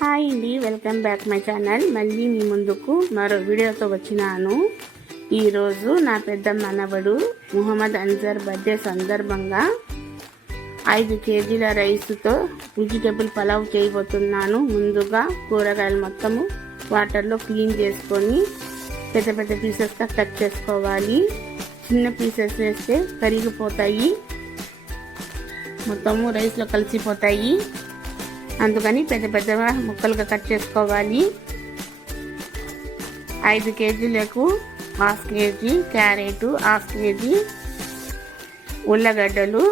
Hi అండి welcome back my channel. మళ్ళీ మీ ముందుకు మరో వీడియోతో వచ్చినాను. ఈరోజు నా పెద్ద మనవడు ముహమ్మద్ అన్జర్ బర్త్డే సందర్భంగా ఐదు కేజీల రైస్తో వెజిటేబుల్ పలావ్ చేయబోతున్నాను. ముందుగా కూరగాయలు మొత్తము వాటర్లో క్లీన్ చేసుకొని పెద్ద పెద్ద పీసెస్గా కట్ చేసుకోవాలి. చిన్న పీసెస్ వేస్తే కరిగిపోతాయి. మొత్తము రైస్లో కలిసిపోతాయి. అందుకని పెద్ద పెద్దగా ముక్కలుగా కట్ చేసుకోవాలి. ఐదు కేజీలకు half KG carrot half KG ఉల్లగడ్డలు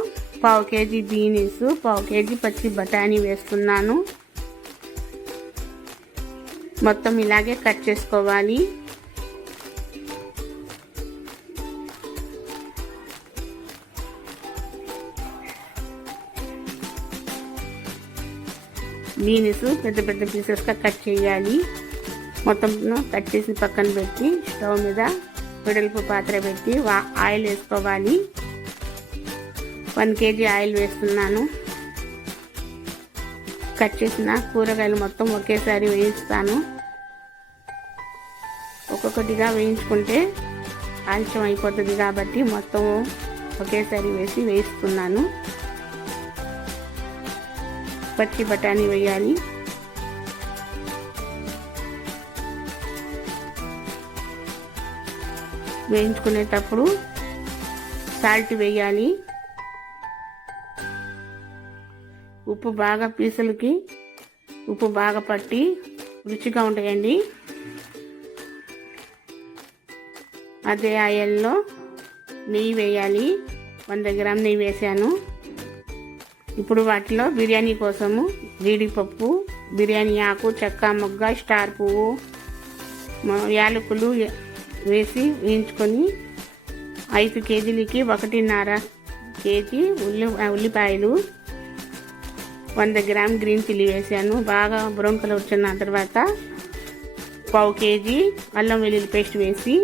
పావు కేజీ బీనీస్ పావు కేజీ పచ్చి బఠానీ వేస్తున్నాను. మొత్తం ఇలాగే కట్ చేసుకోవాలి. బీన్స్ పెద్ద పెద్ద పీసెస్గా కట్ చేయాలి. మొత్తం కట్ చేసి పక్కన పెట్టి స్టవ్ మీద వెడల్పు పాత్ర పెట్టి ఆయిల్ వేసుకోవాలి. వన్ కేజీ ఆయిల్ వేస్తున్నాను. కట్ చేసిన కూరగాయలు మొత్తం ఒకేసారి వేయిస్తాను. ఒక్కొక్కటిగా వేయించుకుంటే ఆలస్యం అయిపోతుంది కాబట్టి మొత్తం ఒకేసారి వేసి వేయిస్తున్నాను. పచ్చి బఠానీ వేయాలి వేయించుకునేటప్పుడు సాల్ట్ వేయాలి. ఉప్పు బాగా పీసులకి ఉప్పు బాగా పట్టి రుచిగా ఉంటాయండి. అదే ఆయిల్లో నెయ్యి వేయాలి. వంద గ్రామ్ నెయ్యి వేసాను. ఇప్పుడు వాటిలో బిర్యానీ కోసము జీడిపప్పు బిర్యానీ ఆకు చెక్క మొగ్గ స్టార్ పువ్వు యాలకులు వేసి వేయించుకొని ఐదు కేజీలకి ఒకటిన్నర కేజీ ఉల్లి ఉల్లిపాయలు వంద గ్రామ్ గ్రీన్ చిల్లీ వేసాను. బాగా బ్రౌన్ కలర్ వచ్చిన తర్వాత పావు కేజీ అల్లం వెల్లుల్లి పేస్ట్ వేసి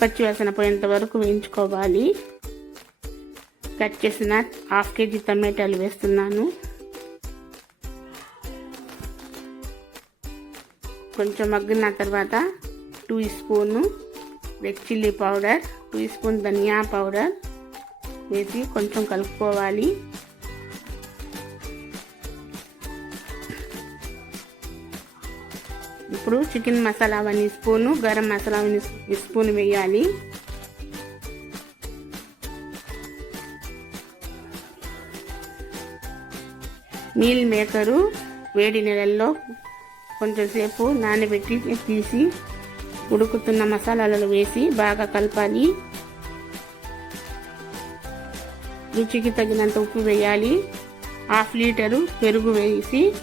పచ్చివాసన పోయేంత వరకు వేయించుకోవాలి. కట్ చేసిన హాఫ్ కేజీ టమాటాలు వేస్తున్నాను. కొంచెం మగ్గిన తర్వాత two spoon red chilli powder two spoon ధనియా పౌడర్ వేసి కొంచెం కలుపుకోవాలి. ఇప్పుడు chicken masala one spoon garam masala one spoon వేయాలి. మీల్ మేకరు వేడి నీళ్ళల్లో కొంచెంసేపు నానబెట్టి తీసి ఉడుకుతున్న మసాలాలలో వేసి బాగా కలపాలి. రుచికి తగినంత ఉప్పు వేయాలి. హాఫ్ లీటరు పెరుగు వేసి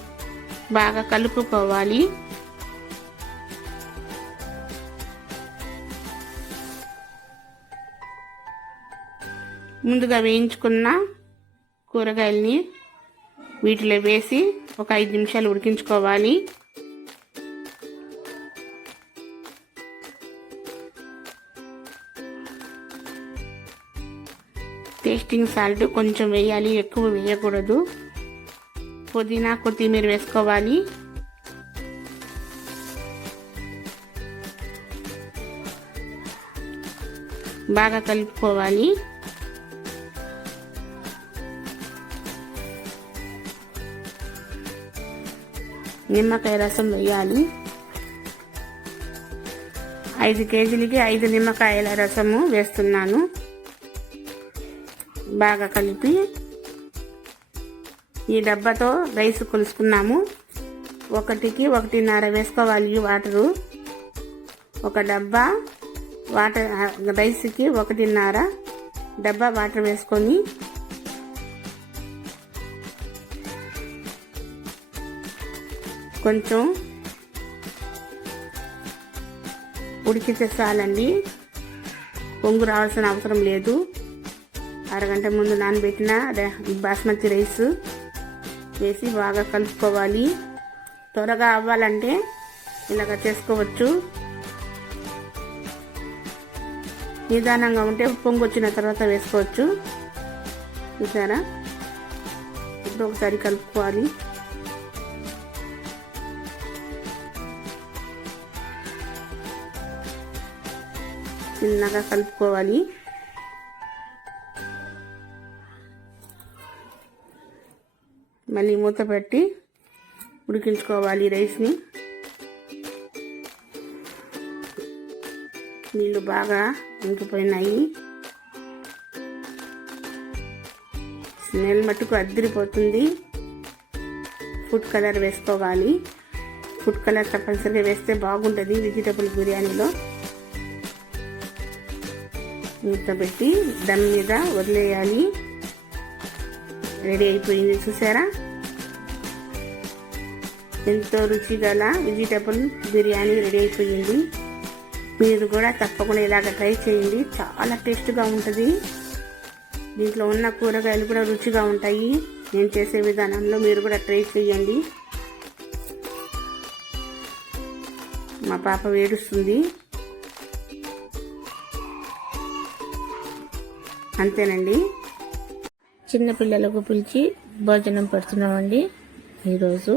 బాగా కలుపుకోవాలి. ముందుగా వేయించుకున్న కూరగాయల్ని వీటిలో వేసి ఒక ఐదు నిమిషాలు ఉడికించుకోవాలి. టేస్టింగ్ సాల్ట్ కొంచెం వేయాలి ఎక్కువ వేయకూడదు. పుదీనా కొత్తిమీర వేసుకోవాలి. బాగా కలుపుకోవాలి. నిమ్మకాయ రసం వేయాలి ఐదు కేజీలకి ఐదు నిమ్మకాయల రసము వేస్తున్నాను. బాగా కలిపి ఈ డబ్బాతో రైస్ కొలుసుకున్నాము. ఒకటికి ఒకటిన్నర వేసుకోవాలి వాటరు. ఒక డబ్బా వాటర్ రైస్కి ఒకటిన్నర డబ్బా వాటర్ వేసుకొని కొంచెం ఉడికితే చాలండి. పొంగు రావాల్సిన అవసరం లేదు. అరగంట ముందు నానబెట్టిన బాస్మతి రైస్ వేసి బాగా కలుపుకోవాలి. త్వరగా అవ్వాలంటే ఇలాగ చేసుకోవచ్చు. నిదానంగా ఉంటే పొంగు వచ్చిన తర్వాత వేసుకోవచ్చు. చూసారా? ఇప్పుడు ఒకసారి కలుపుకోవాలి. చిన్నగా కలుపుకోవాలి. మళ్ళీ మూత పెట్టి ఉడికించుకోవాలి రైస్ని. నీళ్ళు బాగా ఇంకిపోయినాయి స్మెల్ మట్టుకు అద్దరిపోతుంది ఫుడ్ కలర్ వేసుకోవాలి. ఫుడ్ కలర్ తప్పనిసరిగా వేస్తే బాగుంటుంది వెజిటబుల్ బిర్యానీలో. మూత పెట్టి దమ్ మీద వదిలేయాలి. రెడీ అయిపోయింది చూసారా? ఎంతో రుచిగల వెజిటేబుల్ బిర్యానీ రెడీ అయిపోయింది. మీరు కూడా తప్పకుండా ఇలాగ ట్రై చేయండి. చాలా టేస్ట్గా ఉంటుంది. దీంట్లో ఉన్న కూరగాయలు కూడా రుచిగా ఉంటాయి. నేను చేసే విధానంలో మీరు కూడా ట్రై చేయండి. మా పాప వేడుస్తుంది అంతేనండి. చిన్నపిల్లలకు పిలిచి భోజనం పెడుతున్నామండి ఈరోజు.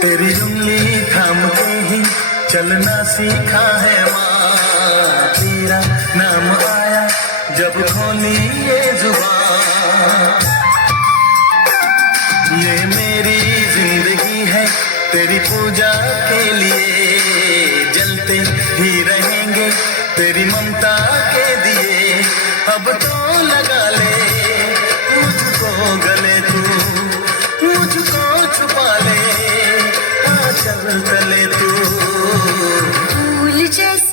तेरी उंगली थाम के ही चलना सीखा है माँ। तेरा नाम आया जब खोली ये ज़ुबान। ये मेरी ज़िंदगी है तेरी पूजा के लिए। जलते ही रहेंगे तेरी ममता के दिए। अब तो लगा ले, मुझको गले तू, मुझको छुपा ले। చదవలేదు పూలు చేసి